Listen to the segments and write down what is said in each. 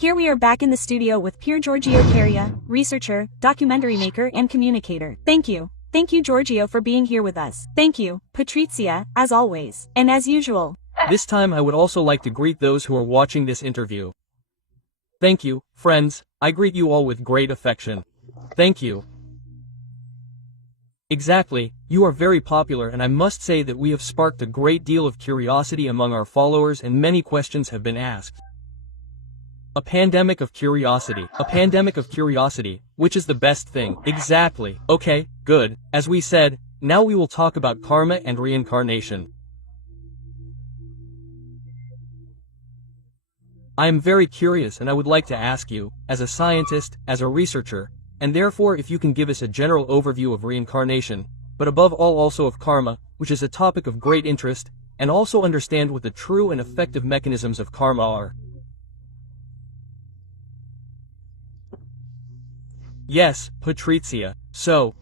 Here we are back in the studio with Pier Giorgio Caria, researcher, documentary maker and communicator. Thank you. Thank you Giorgio for being here with us. Thank you, Patrizia, as always. And as usual. This time I would also like to greet those who are watching this interview. Thank you, friends, I greet you all with great affection. Thank you. Exactly, you are very popular and I must say that we have sparked a great deal of curiosity among our followers and many questions have been asked. A pandemic of curiosity. A pandemic of curiosity, which is the best thing. Exactly. Okay, good. As we said, now we will talk about karma and reincarnation. I am very curious and I would like to ask you, as a scientist, as a researcher, and therefore if you can give us a general overview of reincarnation, but above all also of karma, which is a topic of great interest, and also understand what the true and effective mechanisms of karma are. Yes, Patrizia. So,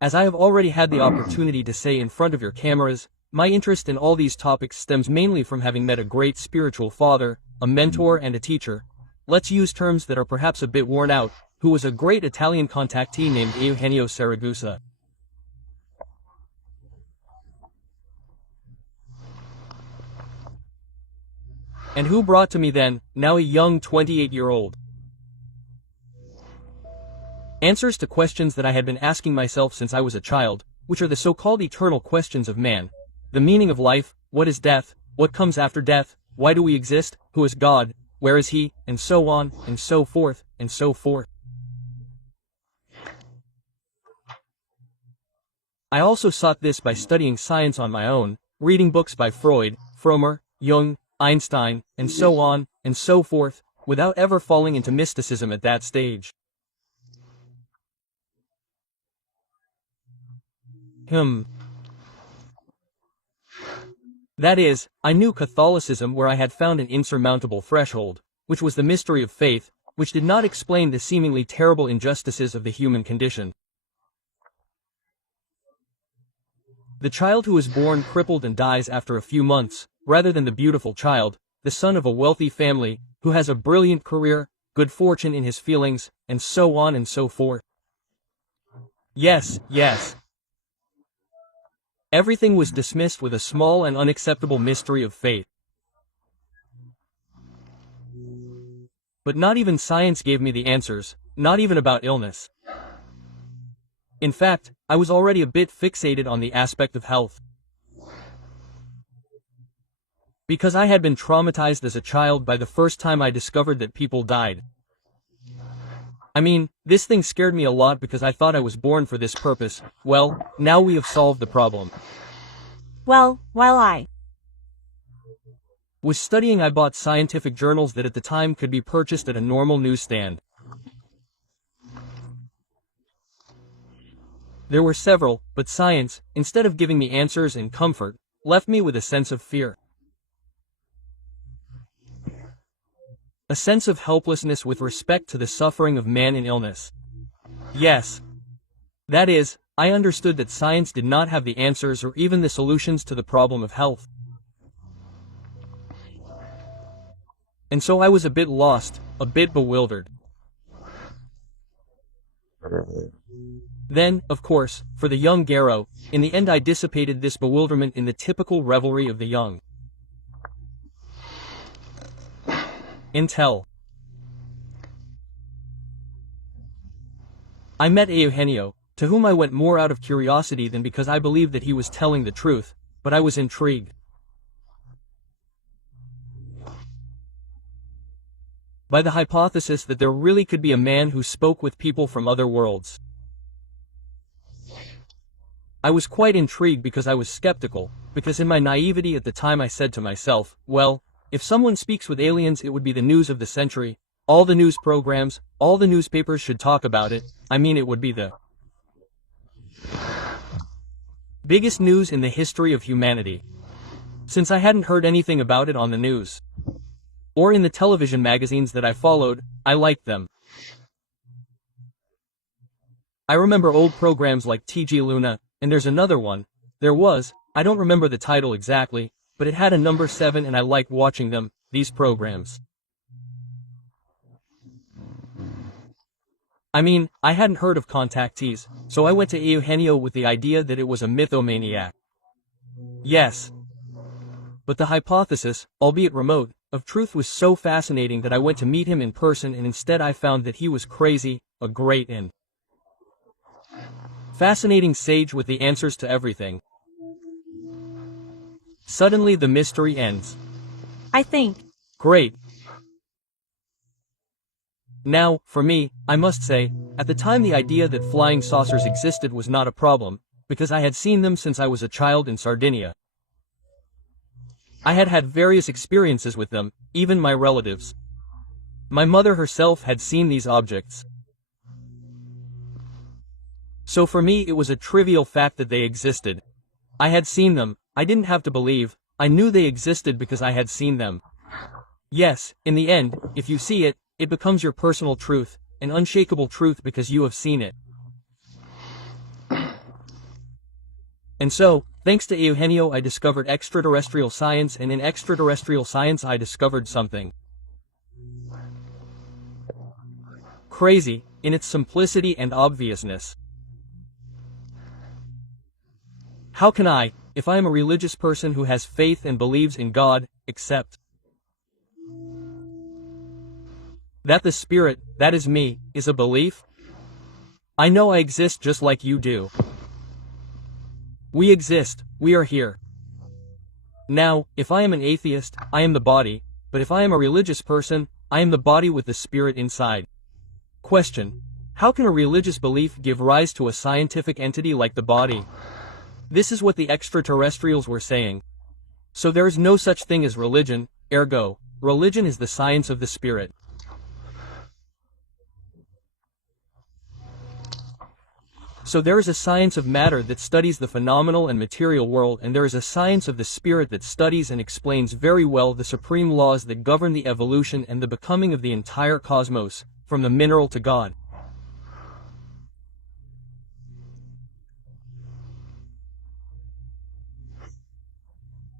as I have already had the opportunity to say in front of your cameras, my interest in all these topics stems mainly from having met a great spiritual father, a mentor and a teacher. Let's use terms that are perhaps a bit worn out, who was a great Italian contactee named Eugenio Saragusa. And who brought to me then, now a young 28-year-old, answers to questions that I had been asking myself since I was a child, which are the so-called eternal questions of man. The meaning of life, what is death, what comes after death, why do we exist, who is God, where is he, and so on, and so forth, and so forth. I also sought this by studying science on my own, reading books by Freud, Fromer, Jung, Einstein, and so on, and so forth, without ever falling into mysticism at that stage. That is, I knew Catholicism where I had found an insurmountable threshold, which was the mystery of faith, which did not explain the seemingly terrible injustices of the human condition. The child who is born crippled and dies after a few months, rather than the beautiful child, the son of a wealthy family, who has a brilliant career, good fortune in his feelings, and so on and so forth. Yes, yes. Everything was dismissed with a small and unacceptable mystery of faith. But not even science gave me the answers, not even about illness. In fact, I was already a bit fixated on the aspect of health. Because I had been traumatized as a child by the first time I discovered that people died. I mean, this thing scared me a lot because I thought I was born for this purpose. Well, now we have solved the problem. Well, while I was studying, I bought scientific journals that at the time could be purchased at a normal newsstand. There were several, but science, instead of giving me answers and comfort, left me with a sense of fear. A sense of helplessness with respect to the suffering of man in illness. Yes. That is, I understood that science did not have the answers or even the solutions to the problem of health. And so I was a bit lost, a bit bewildered. Then, of course, for the young Garo, in the end I dissipated this bewilderment in the typical revelry of the young. Until I met Eugenio, to whom I went more out of curiosity than because I believed that he was telling the truth, but I was intrigued by the hypothesis that there really could be a man who spoke with people from other worlds. I was quite intrigued because I was skeptical, because in my naivety at the time I said to myself, well, if someone speaks with aliens it would be the news of the century, all the news programs, all the newspapers should talk about it, I mean it would be the biggest news in the history of humanity. Since I hadn't heard anything about it on the news, or in the television magazines that I followed, I liked them. I remember old programs like TG Luna, and there's another one, there was, I don't remember the title exactly, but it had a number 7 and I liked watching them, these programs. I mean, I hadn't heard of contactees, so I went to Eugenio with the idea that it was a mythomaniac. Yes. But the hypothesis, albeit remote, of truth was so fascinating that I went to meet him in person, and instead I found that he was crazy, a great and fascinating sage with the answers to everything. Suddenly the mystery ends. I think. Great. Now, for me, I must say, at the time the idea that flying saucers existed was not a problem, because I had seen them since I was a child in Sardinia. I had had various experiences with them, even my relatives. My mother herself had seen these objects. So for me it was a trivial fact that they existed. I had seen them, I didn't have to believe, I knew they existed because I had seen them. Yes, in the end, if you see it, it becomes your personal truth, an unshakable truth because you have seen it. And so, thanks to Eugenio I discovered extraterrestrial science, and in extraterrestrial science I discovered something crazy, in its simplicity and obviousness. How can I, if I am a religious person who has faith and believes in God, accept that the Spirit, that is me, is a belief? I know I exist just like you do. We exist, we are here. Now, if I am an atheist, I am the body, but if I am a religious person, I am the body with the spirit inside. Question: how can a religious belief give rise to a scientific entity like the body? This is what the extraterrestrials were saying. So there is no such thing as religion, ergo, religion is the science of the spirit. So there is a science of matter that studies the phenomenal and material world, and there is a science of the spirit that studies and explains very well the supreme laws that govern the evolution and the becoming of the entire cosmos, from the mineral to God.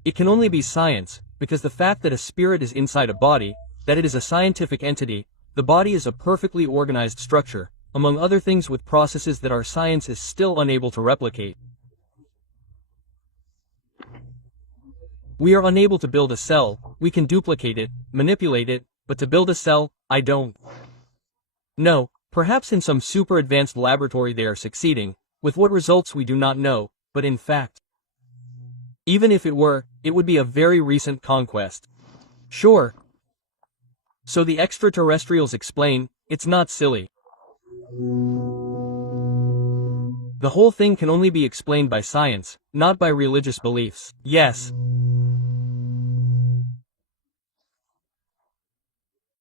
It can only be science, because the fact that a spirit is inside a body, that it is a scientific entity, the body is a perfectly organized structure, among other things with processes that our science is still unable to replicate. We are unable to build a cell, we can duplicate it, manipulate it, but to build a cell, I don't know. Perhaps in some super advanced laboratory they are succeeding, with what results we do not know, but in fact, even if it were, it would be a very recent conquest. Sure. So the extraterrestrials explain, it's not silly. The whole thing can only be explained by science, not by religious beliefs. Yes.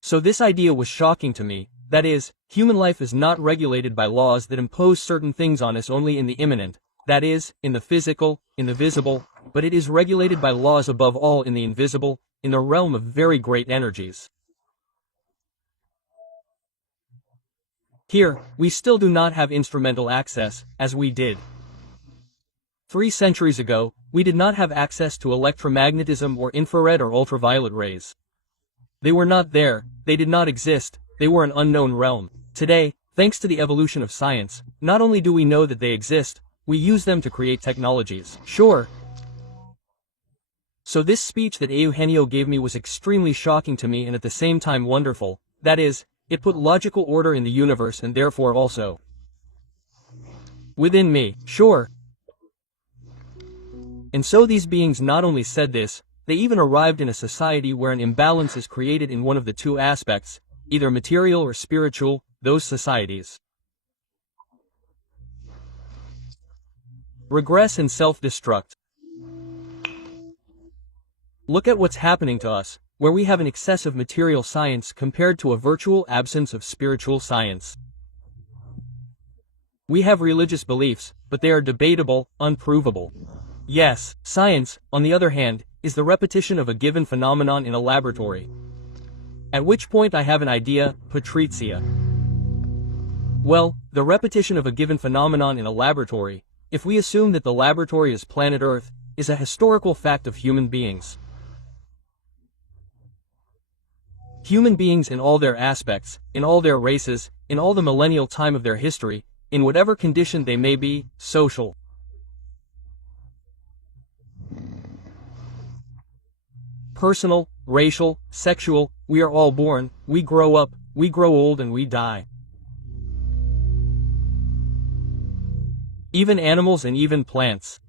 So this idea was shocking to me, that is, human life is not regulated by laws that impose certain things on us only in the immanent, that is, in the physical, in the visible, but it is regulated by laws above all in the invisible, in the realm of very great energies. Here, we still do not have instrumental access, as we did 3 centuries ago. We did not have access to electromagnetism or infrared or ultraviolet rays. They were not there, they did not exist, they were an unknown realm. Today, thanks to the evolution of science, not only do we know that they exist, we use them to create technologies. Sure. So this speech that Eugenio gave me was extremely shocking to me and at the same time wonderful, that is, it put logical order in the universe and therefore also within me. Sure. And so these beings not only said this, they even arrived in a society where an imbalance is created in one of the two aspects, either material or spiritual, those societies regress and self-destruct. Look at what's happening to us, where we have an excess of material science compared to a virtual absence of spiritual science. We have religious beliefs, but they are debatable, unprovable. Yes, science, on the other hand, is the repetition of a given phenomenon in a laboratory. At which point I have an idea, Patrizia. Well, the repetition of a given phenomenon in a laboratory, if we assume that the laboratory is planet Earth, is a historical fact of human beings. Human beings in all their aspects, in all their races, in all the millennial time of their history, in whatever condition they may be, social, personal, racial, sexual, we are all born, we grow up, we grow old and we die. Even animals and even plants.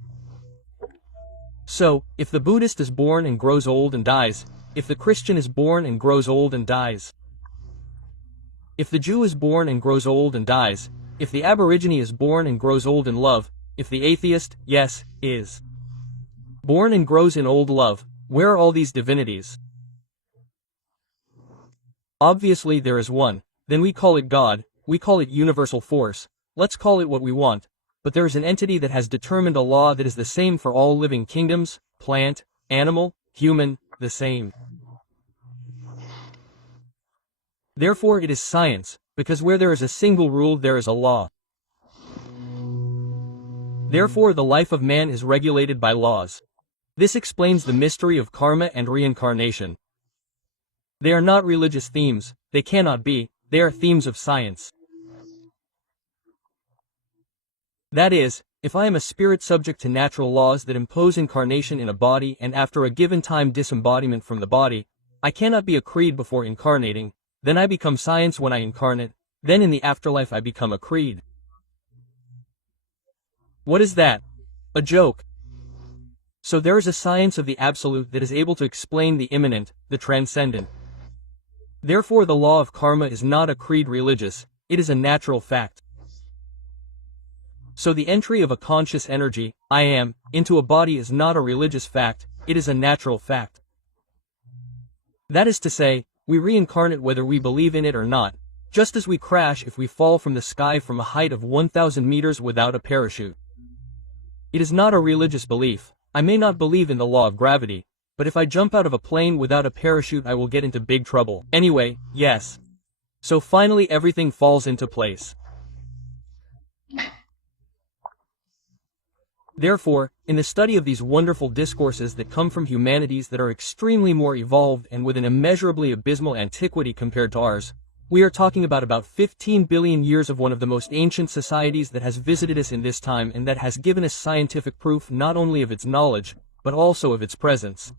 So, if the Buddhist is born and grows old and dies, if the Christian is born and grows old and dies, if the Jew is born and grows old and dies, if the Aborigine is born and grows old in love, if the atheist, yes, is born and grows in old love, where are all these divinities? Obviously there is one, then we call it God, we call it universal force, let's call it what we want, but there is an entity that has determined a law that is the same for all living kingdoms, plant, animal, human, the same. Therefore it is science, because where there is a single rule there is a law. Therefore the life of man is regulated by laws. This explains the mystery of karma and reincarnation. They are not religious themes, they cannot be, they are themes of science. That is, if I am a spirit subject to natural laws that impose incarnation in a body and after a given time disembodiment from the body, I cannot be a creed before incarnating, then I become science when I incarnate, then in the afterlife I become a creed. What is that? A joke. So there is a science of the absolute that is able to explain the immanent, the transcendent. Therefore the law of karma is not a creed religious, it is a natural fact. So the entry of a conscious energy, I am, into a body is not a religious fact, it is a natural fact. That is to say, we reincarnate whether we believe in it or not, just as we crash if we fall from the sky from a height of 1,000 meters without a parachute. It is not a religious belief. I may not believe in the law of gravity, but if I jump out of a plane without a parachute I will get into big trouble. Anyway, yes. So finally everything falls into place. Therefore, in the study of these wonderful discourses that come from humanities that are extremely more evolved and with an immeasurably abysmal antiquity compared to ours, we are talking about 15 billion years of one of the most ancient societies that has visited us in this time and that has given us scientific proof not only of its knowledge, but also of its presence.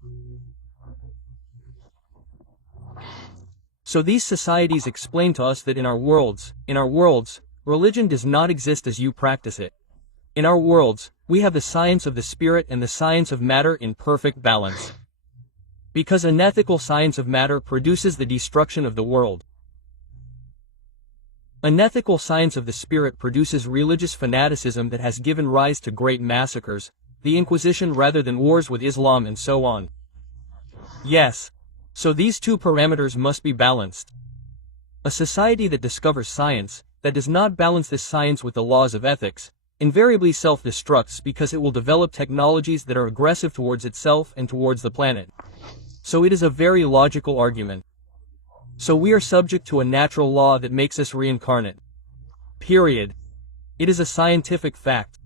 So these societies explain to us that in our worlds, religion does not exist as you practice it. In our worlds, we have the science of the spirit and the science of matter in perfect balance. Because unethical science of matter produces the destruction of the world. Unethical science of the spirit produces religious fanaticism that has given rise to great massacres, the Inquisition rather than wars with Islam and so on. Yes. So these two parameters must be balanced. A society that discovers science, that does not balance this science with the laws of ethics, invariably self-destructs because it will develop technologies that are aggressive towards itself and towards the planet. So it is a very logical argument. So we are subject to a natural law that makes us reincarnate. Period. It is a scientific fact.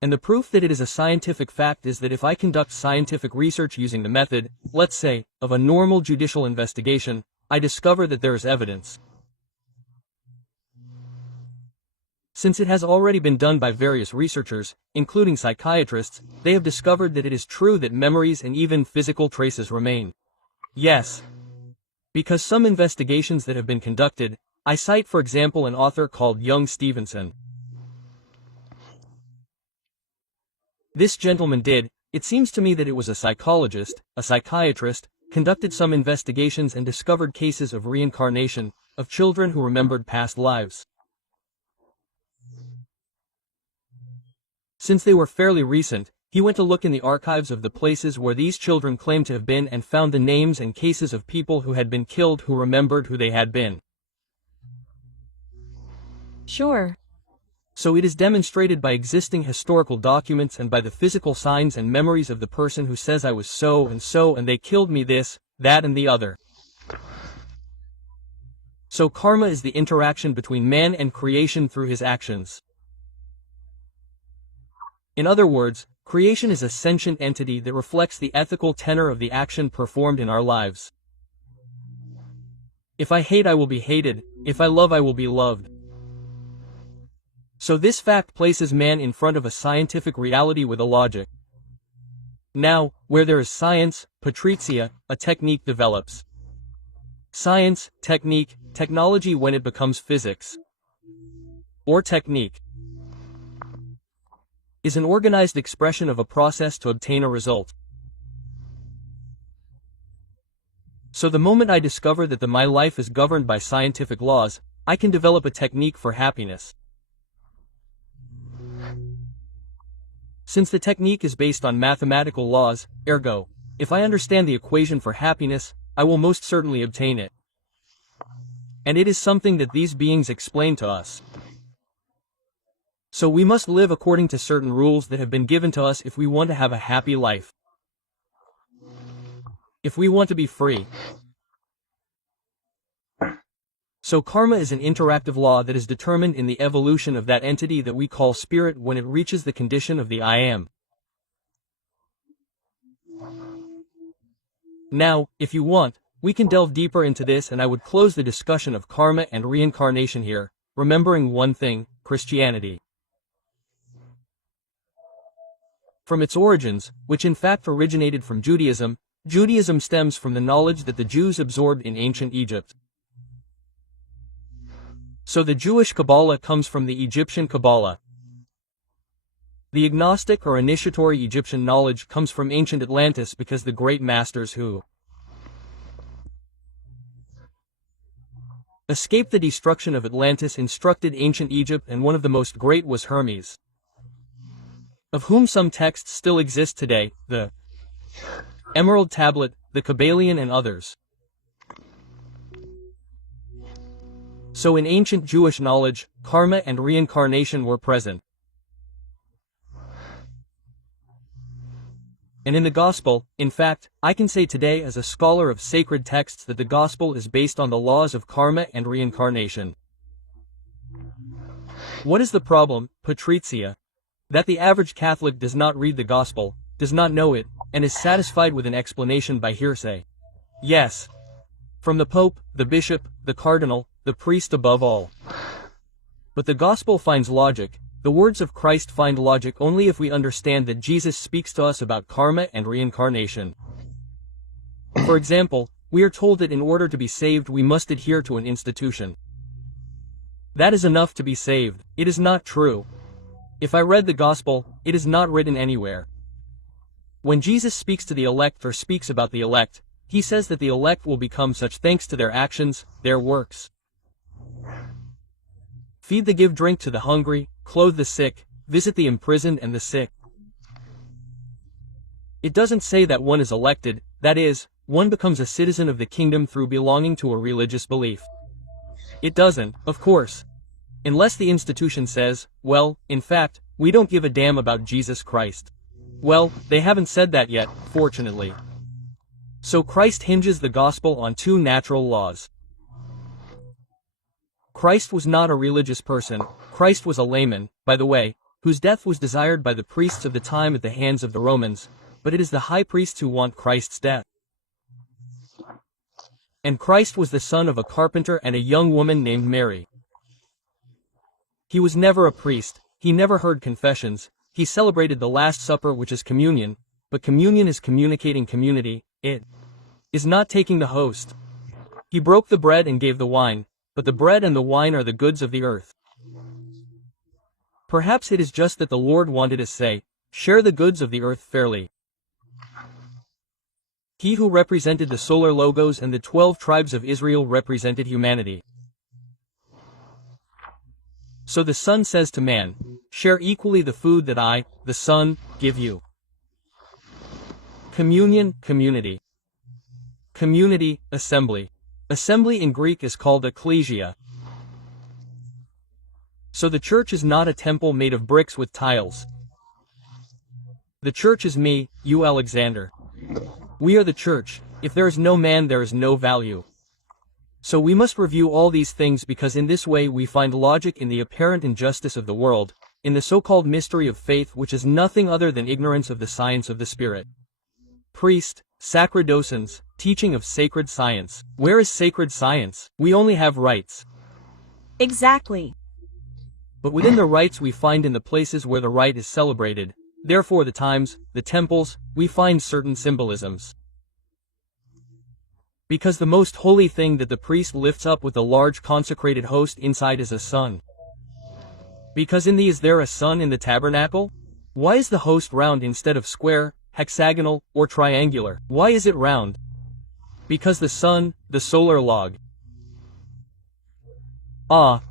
And the proof that it is a scientific fact is that if I conduct scientific research using the method, let's say, of a normal judicial investigation, I discover that there is evidence. Since it has already been done by various researchers, including psychiatrists, they have discovered that it is true that memories and even physical traces remain. Yes. Because some investigations that have been conducted, I cite for example an author called Young Stevenson. This gentleman did, it seems to me that it was a psychologist, a psychiatrist, conducted some investigations and discovered cases of reincarnation, of children who remembered past lives. Since they were fairly recent, he went to look in the archives of the places where these children claimed to have been and found the names and cases of people who had been killed who remembered who they had been. Sure. So it is demonstrated by existing historical documents and by the physical signs and memories of the person who says I was so and they killed me this, that and the other. So karma is the interaction between man and creation through his actions. In other words, creation is a sentient entity that reflects the ethical tenor of the action performed in our lives. If I hate, I will be hated. If I love, I will be loved. So this fact places man in front of a scientific reality with a logic. Now, where there is science, Patrizia, a technique develops. Science, technique, technology when it becomes physics. Or technique is an organized expression of a process to obtain a result. So the moment I discover that my life is governed by scientific laws, I can develop a technique for happiness. Since the technique is based on mathematical laws, ergo, if I understand the equation for happiness, I will most certainly obtain it. And it is something that these beings explain to us. So we must live according to certain rules that have been given to us if we want to have a happy life. If we want to be free. So karma is an interactive law that is determined in the evolution of that entity that we call spirit when it reaches the condition of the I am. Now, if you want, we can delve deeper into this, and I would close the discussion of karma and reincarnation here, remembering one thing: Christianity. From its origins, which in fact originated from Judaism, Judaism stems from the knowledge that the Jews absorbed in ancient Egypt. So the Jewish Kabbalah comes from the Egyptian Kabbalah. The agnostic or initiatory Egyptian knowledge comes from ancient Atlantis, because the great masters who escaped the destruction of Atlantis instructed ancient Egypt, and one of the most great was Hermes, of whom some texts still exist today, the Emerald Tablet, the Kabbalion, and others. So in ancient Jewish knowledge, karma and reincarnation were present. And in the Gospel, in fact, I can say today as a scholar of sacred texts that the Gospel is based on the laws of karma and reincarnation. What is the problem, Patrizia? That the average Catholic does not read the Gospel, does not know it, and is satisfied with an explanation by hearsay. Yes. From the Pope, the Bishop, the Cardinal, the priest above all. But the Gospel finds logic. The words of Christ find logic only if we understand that Jesus speaks to us about karma and reincarnation. For example, we are told that in order to be saved we must adhere to an institution. That is enough to be saved. It is not true. If I read the Gospel, it is not written anywhere. When Jesus speaks to the elect or speaks about the elect, he says that the elect will become such thanks to their actions, their works. Feed the give drink to the hungry, clothe the sick, visit the imprisoned and the sick. It doesn't say that one is elected, that is, one becomes a citizen of the kingdom through belonging to a religious belief. It doesn't, of course. Unless the institution says, well, in fact, we don't give a damn about Jesus Christ. Well, they haven't said that yet, fortunately. So Christ hinges the gospel on two natural laws. Christ was not a religious person. Christ was a layman, by the way, whose death was desired by the priests of the time at the hands of the Romans, but it is the high priests who want Christ's death. And Christ was the son of a carpenter and a young woman named Mary. He was never a priest, he never heard confessions, he celebrated the Last Supper, which is communion, but communion is communicating community, it is not taking the host. He broke the bread and gave the wine, but the bread and the wine are the goods of the earth. Perhaps it is just that the Lord wanted to say, share the goods of the earth fairly. He who represented the solar logos and the 12 tribes of Israel represented humanity. So the Son says to man, share equally the food that I, the Son, give you. Communion, community. Community, assembly. Assembly in Greek is called ecclesia. So the church is not a temple made of bricks with tiles. The church is me, you Alexander. We are the church. If there is no man, there is no value. So we must review all these things, because in this way we find logic in the apparent injustice of the world, in the so-called mystery of faith, which is nothing other than ignorance of the science of the Spirit. Priest, sacerdotans, teaching of sacred science. Where is sacred science? We only have rites. Exactly. But within the rites we find in the places where the rite is celebrated, therefore the times, the temples, we find certain symbolisms. Because the most holy thing that the priest lifts up with the large consecrated host inside is a sun. Because in thee is there a sun in the tabernacle? Why is the host round instead of square, hexagonal, or triangular? Why is it round? Because the sun, the solar log.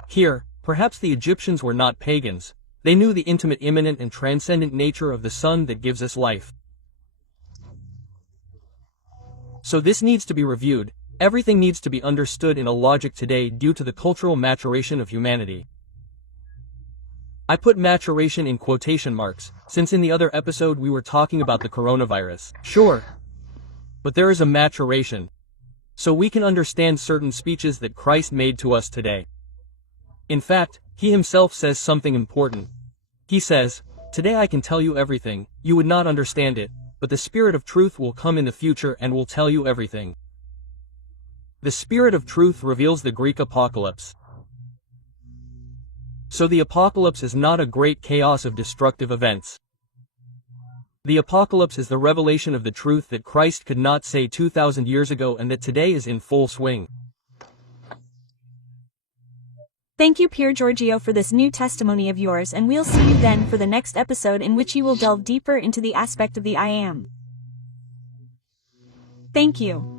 Here, perhaps the Egyptians were not pagans. They knew the intimate, immanent, and transcendent nature of the sun that gives us life. So this needs to be reviewed. Everything needs to be understood in a logic today due to the cultural maturation of humanity. I put maturation in quotation marks, since in the other episode we were talking about the coronavirus. Sure. But there is a maturation. So we can understand certain speeches that Christ made to us today. In fact, he himself says something important. He says, "Today I can tell you everything, you would not understand it, but the Spirit of truth will come in the future and will tell you everything." The Spirit of truth reveals the Greek apocalypse. So the apocalypse is not a great chaos of destructive events. The apocalypse is the revelation of the truth that Christ could not say 2,000 years ago and that today is in full swing. Thank you, Pier Giorgio, for this new testimony of yours, and we'll see you then for the next episode in which you will delve deeper into the aspect of the I Am. Thank you.